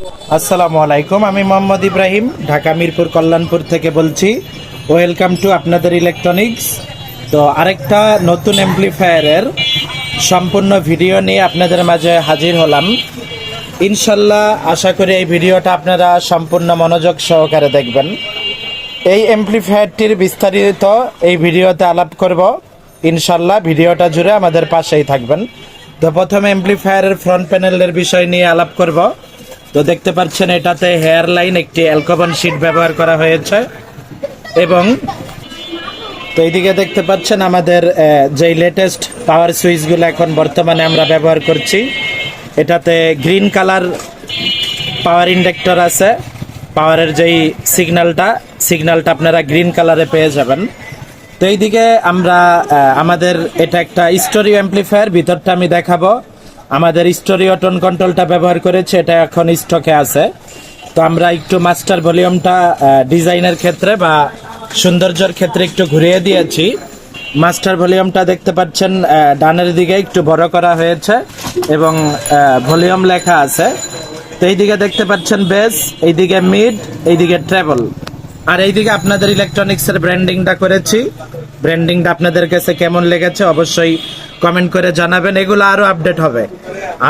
আসসালামু আলাইকুম, আমি মোহাম্মদ ইব্রাহিম, ঢাকা মিরপুর কল্যাণপুর থেকে বলছি। ওয়েলকাম টু আপনাদের ইলেকট্রনিক্স তো আরেকটা নতুন এমপ্লিফায়ারের সম্পূর্ণ ভিডিও নিয়ে আপনাদের মাঝে হাজির হলাম। ইনশাল্লাহ আশা করি এই ভিডিওটা আপনারা সম্পূর্ণ মনোযোগ সহকারে দেখবেন। এই এমপ্লিফায়ারটির বিস্তারিত এই ভিডিওতে আলাপ করব। ইনশাল্লাহ ভিডিওটা জুড়ে আমাদের পাশেই থাকবেন। তো প্রথমে এমপ্লিফায়ারের ফ্রন্ট প্যানেলের বিষয় নিয়ে আলাপ করব। তো দেখতে পাচ্ছেন এটাতে হেয়ার লাইন একটি অ্যালকোবন শিট ব্যবহার করা হয়েছে। এবং তো এইদিকে দেখতে পাচ্ছেন আমাদের যেই লেটেস্ট পাওয়ার সুইচগুলো এখন বর্তমানে আমরা ব্যবহার করছি, এটাতে গ্রিন কালার পাওয়ার ইন্ডাক্টর আছে। পাওয়ারের যেই সিগন্যালটা সিগন্যালটা আপনারা গ্রিন কালারে পেয়ে যাবেন। তো এইদিকে আমরা আমাদের এটা একটা স্টোরিও অ্যাম্পলিফায়ার ভিতরটা আমি দেখাবো। আমাদের স্টোরিও টোন কন্ট্রোলটা ব্যবহার করেছে, এটা এখন স্টকে আছে। তো আমরা একটু মাস্টার ভলিউমটা ডিজাইনের ক্ষেত্রে বা সৌন্দর্যের ক্ষেত্রে একটু ঘুরিয়ে দিয়েছি। মাস্টার ভলিউমটা দেখতে পাচ্ছেন ডানের দিকে একটু বড় করা হয়েছে এবং ভলিউম লেখা আছে। তো এইদিকে দেখতে পাচ্ছেন বেস এইদিকে মিড এইদিকে ট্রেবল আর এইদিকে আপনাদের ইলেকট্রনিক্সের ব্র্যান্ডিংটা করেছি। ব্র্যান্ডিংটা আপনাদের কাছে কেমন লেগেছে অবশ্যই কমেন্ট করে জানাবেন। এগুলো আরও আপডেট হবে।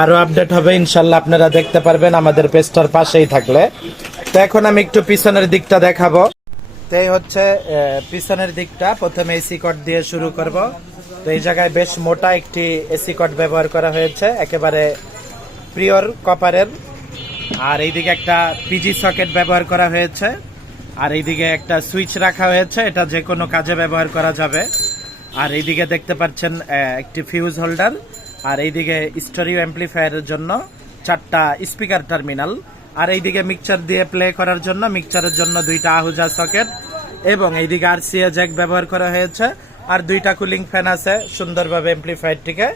আরও আপডেট হবে, ইনশাল্লাহ আপনারা দেখতে পারবেন, আমাদের পেজটার পাশেই থাকলে। তো এখন আমি একটু পিছনের দিকটা দেখাবো। তো এই হচ্ছে পিছনের দিকটা। প্রথমে এসি কট দিয়ে শুরু করব। তো এই জায়গায় বেশ মোটা একটি এসি কট ব্যবহার করা হয়েছে, একেবারে প্রিয়র কপারের আর এইদিকে একটা পিজি সকেট ব্যবহার করা হয়েছে। আর এইদিকে একটা সুইচ রাখা হয়েছে, এটা যে কোনো কাজে ব্যবহার করা যাবে। আর এইদিকে দেখতে পাচ্ছেন একটি ফিউজ হোল্ডার আর এইদিকে স্টোরিও অ্যাম্পলিফায়ারের জন্য চারটা স্পিকার টার্মিনাল আর এইদিকে মিক্সচার দিয়ে প্লে করার জন্য মিক্সচারের জন্য দুইটা আহুজা সকেট এবং এইদিকে আরসিএ জ্যাক ব্যবহার করা হয়েছে। আর দুইটা কুলিং ফ্যান আছে সুন্দরভাবে অ্যাম্পলিফায়ারটিকে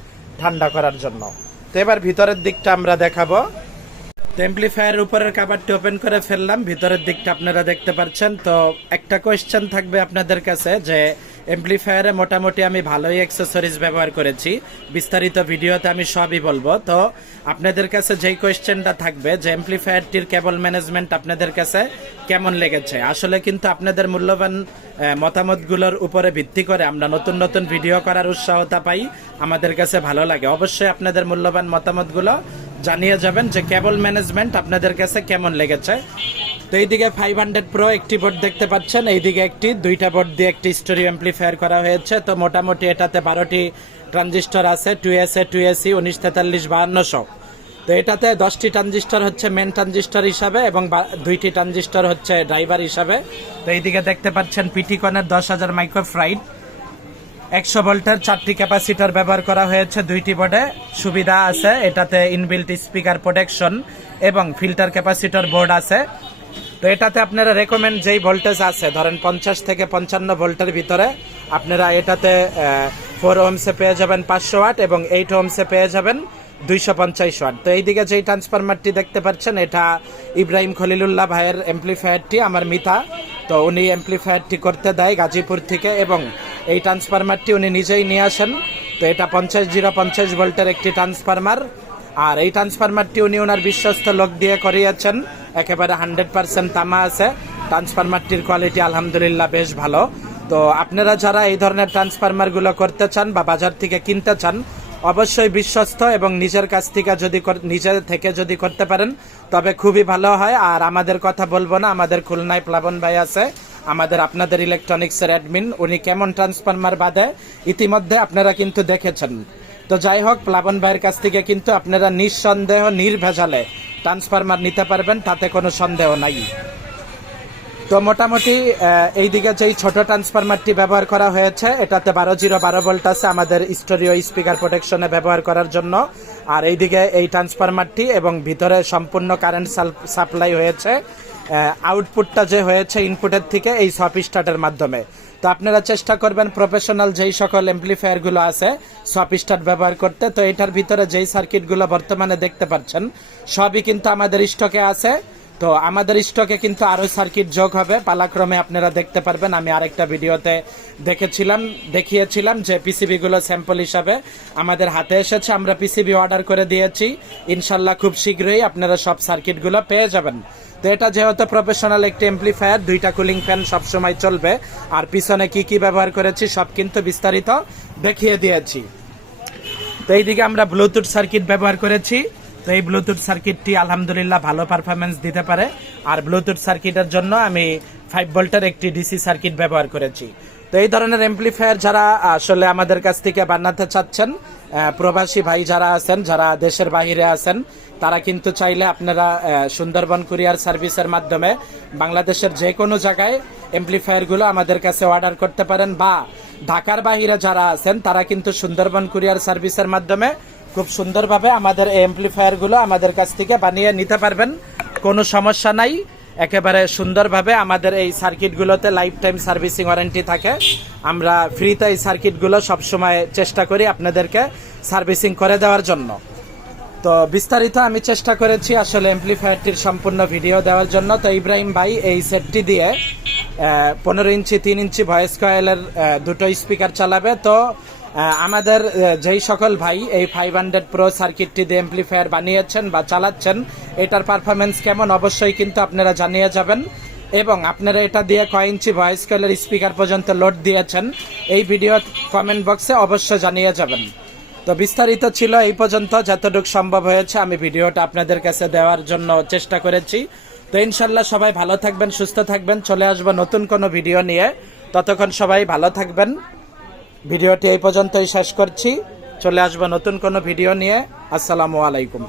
ঠান্ডা করার জন্য। তো এবার ভিতরের দিকটা আমরা দেখাবো। টেম্পলিফায়ার উপরের কাবারটি ওপেন করে ফেললাম। ভিতরের দিকটা আপনারা দেখতে পাচ্ছেন। তো একটা কোয়েশ্চেন থাকবে আপনাদের কাছে যে এমপ্লিফায়ারে মোটামুটি আমি ভালোই অ্যাক্সেসরিজ ব্যবহার করেছি। বিস্তারিত ভিডিওতে আমি সবই বলব। তো আপনাদের কাছে যেই কোয়েশ্চেনটা থাকবে, যে এমপ্লিফায়ারটির কেবল ম্যানেজমেন্ট আপনাদের কাছে কেমন লেগেছে? আসলে কিন্তু আপনাদের মূল্যবান মতামতগুলোর উপরে ভিত্তি করে আমরা নতুন নতুন ভিডিও করার উৎসাহতা পাই। আমাদের কাছে ভালো লাগে। অবশ্যই আপনাদের মূল্যবান মতামতগুলো জানিয়ে যাবেন যে কেবল ম্যানেজমেন্ট আপনাদের কাছে কেমন লেগেছে। তো এইদিকে ফাইভ হান্ড্রেড প্রো একটি বোর্ড দেখতে পাচ্ছেন, এইদিকে একটি, দুইটা বোর্ড দিয়ে একটি স্টোরি অ্যাম্পলিফায়ার করা হয়েছে। তো মোটামুটি এটাতে বারোটি ট্রানজিস্টর আছে two S A two S C উনিশ, তেতাল্লিশ, বাহান্নশো। তো এটাতে দশটি ট্রানজিস্টর হচ্ছে মেন ট্রানজিস্টর হিসাবে এবং দুইটি ট্রানজিস্টর হচ্ছে ড্রাইভার হিসাবে। তো এইদিকে দেখতে পাচ্ছেন পিটিকনের দশ হাজার মাইক্রোফ্রাইড একশো ভোল্টের চারটি ক্যাপাসিটর ব্যবহার করা হয়েছে, দুইটি বোর্ডে। সুবিধা আছে, এটাতে ইনবিল্ট স্পিকার প্রোটেকশন এবং ফিল্টার ক্যাপাসিটর বোর্ড আছে। তো এটাতে আপনারা রেকমেন্ড যেই ভোল্টেজ আছে, ধরেন পঞ্চাশ থেকে পঞ্চান্ন ভোল্টের ভিতরে, আপনারা এটাতে ফোর ওমসে পেয়ে যাবেন পাঁচশো ওয়াট এবং এইট ওমসে পেয়ে যাবেন দুইশো পঞ্চাশ ওয়াট। তো এইদিকে যেই ট্রান্সফরমারটি দেখতে পাচ্ছেন, এটা ইব্রাহিম খলিলুল্লাহ ভাইয়ের এমপ্লিফায়ারটি আমার মিতা। তো উনি এমপ্লিফায়ারটি করতে দেয় গাজীপুর থেকে এবং এই ট্রান্সফরমারটি উনি নিজেই নিয়ে আসেন। তো এটা পঞ্চাশ জিরো পঞ্চাশ ভোল্টের একটি ট্রান্সফরমার আর এই ট্রান্সফরমারটি উনি ওনার বিশ্বস্ত লোক দিয়ে করিয়েছেন। একেবারে হান্ড্রেড পার্সেন্ট তামা আছে। ট্রান্সফরমারটির কোয়ালিটি আলহামদুলিল্লাহ বেশ ভালো। তো আপনারা যারা এই ধরনের ট্রান্সফরমারগুলো করতে চান বা বাজার থেকে কিনতে চান, অবশ্যই বিশ্বস্ত এবং নিজের কাছ থেকে যদি নিজের থেকে যদি করতে পারেন, তবে খুবই ভালো হয়। আর আমাদের কথা বলব না, আমাদের খুলনায় প্লাবন ভাই আছে। আমাদের আপনাদের ইলেকট্রনিক্সের অ্যাডমিন উনি কেমন ট্রান্সফরমার বাদে, ইতিমধ্যে আপনারা কিন্তু দেখেছেন। তো যাই হোক, প্লাবন ভাইয়ের কাছ থেকে কিন্তু আপনারা নিঃসন্দেহ, নির্ভেজালে ট্রান্সফরমার নিতে পারবেন, তাতে কোনো সন্দেহ নাই। তো মোটামুটি এইদিকে যেই ছোট ট্রান্সফরমারটি ব্যবহার করা হয়েছে, এটাতে বারো জিরো বারো ভোল্ট আছে আমাদের স্টোরিও স্পিকার প্রোটেকশনে ব্যবহার করার জন্য। আর এইদিকে এই ট্রান্সফরমারটি এবং ভিতরে সম্পূর্ণ কারেন্ট সাপ্লাই হয়েছে। আউটপুটটা যে হয়েছে ইনপুটের থেকে এই সপ স্টার্টের মাধ্যমে। তো আপনারা চেষ্টা করবেন প্রফেশনাল যেই সকল এমপ্লিফায়ারগুলো আছে সপ স্টার্ট ব্যবহার করতে। তো এটার ভিতরে যেই সার্কিটগুলো বর্তমানে দেখতে পাচ্ছেন, সবই কিন্তু আমাদের স্টকে আছে। তো আমাদের স্টকে কিন্তু আরও সার্কিট যোগ হবে। পালাক্রমে আপনারা দেখতে পারবেন, আমি আরেকটা ভিডিওতে দেখেছিলাম, দেখিয়েছিলাম যে পিসিবিগুলো স্যাম্পল হিসাবে আমাদের হাতে এসেছে। আমরা পিসিবি অর্ডার করে দিয়েছি। ইনশাল্লাহ খুব শীঘ্রই আপনারা সব সার্কিটগুলো পেয়ে যাবেন। তো এটা যেহেতু প্রফেশনাল একটি এমপ্লিফায়ার দুইটা কুলিং ফ্যান সবসময় চলবে। আর পিছনে কি কি ব্যবহার করেছি, সব কিন্তু বিস্তারিত দেখিয়ে দিয়েছি। তো এইদিকে আমরা ব্লুটুথ সার্কিট ব্যবহার করেছি। তো এই ব্লুটুথ সার্কিটটি আলহামদুলিল্লাহ ভালো পারফরমেন্স দিতে পারে। আর ব্লুটুথ সার্কিটের জন্য আমি ফাইভ ভোল্টের একটি ডিসি সার্কিট ব্যবহার করেছি। তো এই ধরনের এমপ্লিফায়ার যারা আসলে আমাদের কাছ থেকে বানাতে চাচ্ছেন প্রবাসী ভাই যারা আছেন, যারা দেশের বাহিরে আছেন, তারা কিন্তু চাইলে আপনারা সুন্দরবন কুরিয়ার সার্ভিসের মাধ্যমে বাংলাদেশের যে কোনো জায়গায় এমপ্লিফায়ারগুলো আমাদের কাছে অর্ডার করতে পারেন বা ঢাকার বাহিরে যারা আছেন, তারা কিন্তু সুন্দরবন কুরিয়ার সার্ভিসের মাধ্যমে খুব সুন্দরভাবে আমাদের এই এমপ্লিফায়ারগুলো আমাদের কাছ থেকে বানিয়ে নিতে পারবেন। কোনো সমস্যা নাই। একেবারে সুন্দরভাবে আমাদের এই সার্কিটগুলোতে লাইফ টাইম সার্ভিসিং ওয়ারেন্টি থাকে। আমরা ফ্রিতে এই সার্কিটগুলো সবসময় চেষ্টা করি আপনাদেরকে সার্ভিসিং করে দেওয়ার জন্য। তো বিস্তারিত আমি চেষ্টা করেছি আসলে এমপ্লিফায়ারটির সম্পূর্ণ ভিডিও দেওয়ার জন্য। তো ইব্রাহিম ভাই, এই সেটটি দিয়ে পনেরো ইঞ্চি, তিন ইঞ্চি ভয়েস কয়েলের দুটো স্পিকার চালাবে। তো আমাদের যেই সকল ভাই এই ফাইভ হান্ড্রেড প্রো সার্কিটটি দিয়ে এমপ্লিফায়ার বানিয়েছেন বা চালাচ্ছেন, এটার পারফরমেন্স কেমন অবশ্যই কিন্তু আপনারা জানিয়ে যাবেন। এবং আপনারা এটা দিয়ে কয় ইঞ্চি ভয়েস কয়েলের স্পিকার পর্যন্ত লোড দিয়েছেন, এই ভিডিও কমেন্ট বক্সে অবশ্যই জানিয়ে যাবেন। তো বিস্তারিত ছিল এই পর্যন্ত, যতটুকু সম্ভব হয়েছে আমি ভিডিওটা আপনাদের কাছে দেওয়ার জন্য চেষ্টা করেছি। তো ইনশাল্লাহ সবাই ভালো থাকবেন, সুস্থ থাকবেন। চলে আসব নতুন কোনো ভিডিও নিয়ে। ততক্ষণ সবাই ভালো থাকবেন। ভিডিওটি এই পর্যন্তই শেষ করছি। চলে আসব নতুন কোনো ভিডিও নিয়ে। আসসালামু আলাইকুম।